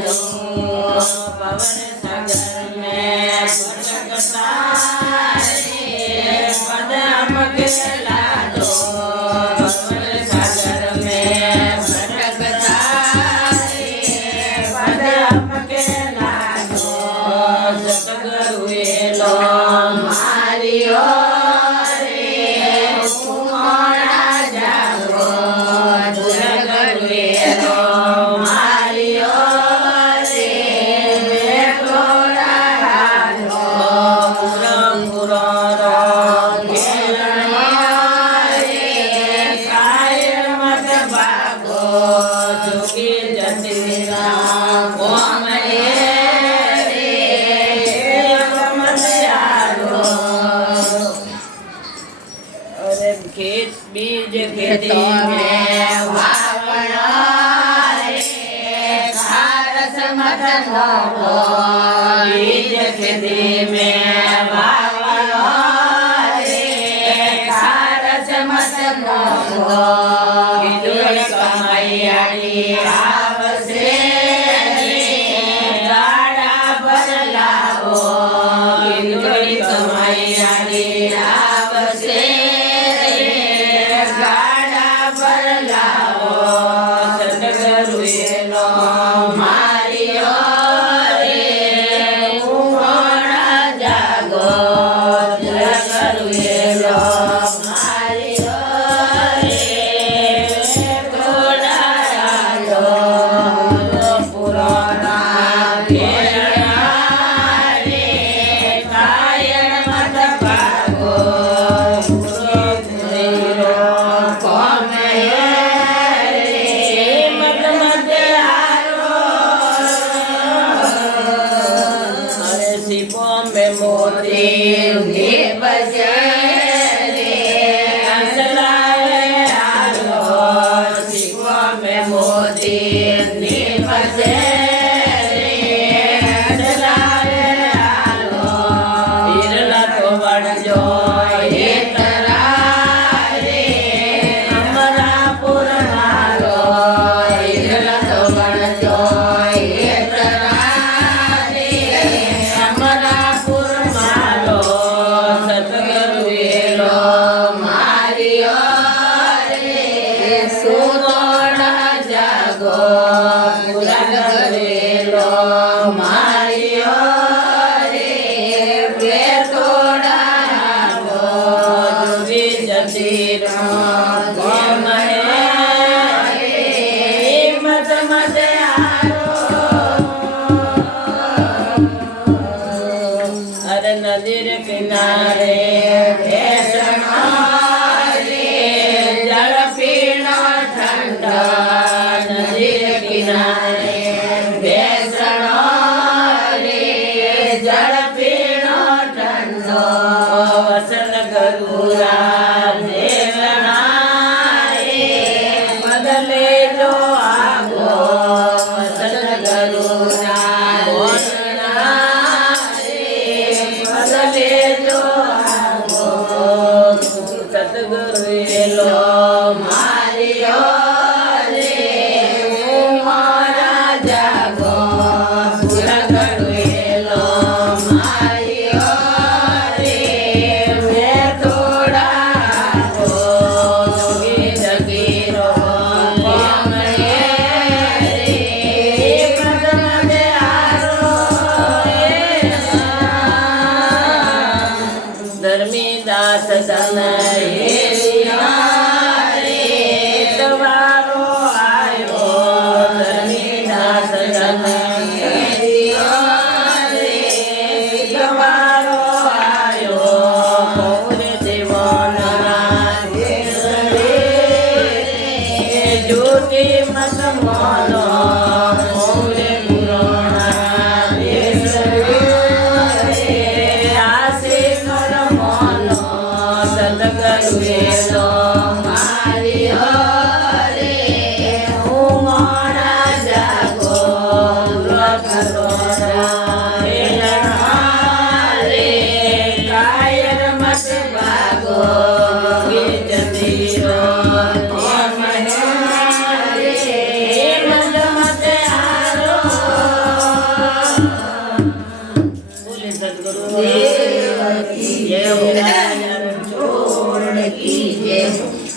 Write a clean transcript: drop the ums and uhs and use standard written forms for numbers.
दो पवन सागर में भटकता रे पदम केला दो पवन सागर में भटकता रे पदम केला दो सतगुरु लो मारियो खेत बीज खेती में वावणो रे खारस मत नो बीज खेती में वावणो रे खारस मत नो किदुर कमैयाड़ी आवसे गाड़ा भरलाओ किदुर कमैयाड़ी आवसे मारियो रे उमोड़ा जागो जगरुएलो मारियो रे थोड़ा आलो पुराना केरा रे कायन मत पागो पुरो पुरो कोमे मोती बजे रे अंसलाए आलो सिवा में मोती बजे रे अंसलाए आलो इरला तो बड़ जो ये तरा रे हमारा पुराना लो इरला तो बड़ जो ये तरा रे हमारा मारियो रे सुनोड़ा जागो पुरगरेलो मारियो रे बेतोड़ा लो जुबी जतीरो गोमहे रे मत मत अरे नदीर किनारे जल पीना ठंडा नदीर किनारे बेसनो रे जल पीना ठंडो वसन गरुरा देवना रे बदले जो आगो वसन गरुरा बदले जो आगो सतगुरु लो मारियो रे मारा जागो पुरगुरु लो मारियो रे मैं थोड़ा को जोगी जगीरो रे कदम दे आरो धर्मी दास तन तवारो आयो धर्मी दास तन तवारो आयो पौरे देवन ज्योति मत मोनो पौरे पुराणा आसे कर मोनो सतगुरु मारियो रे उमोड़ा जागो દેવકી જય હો રાજ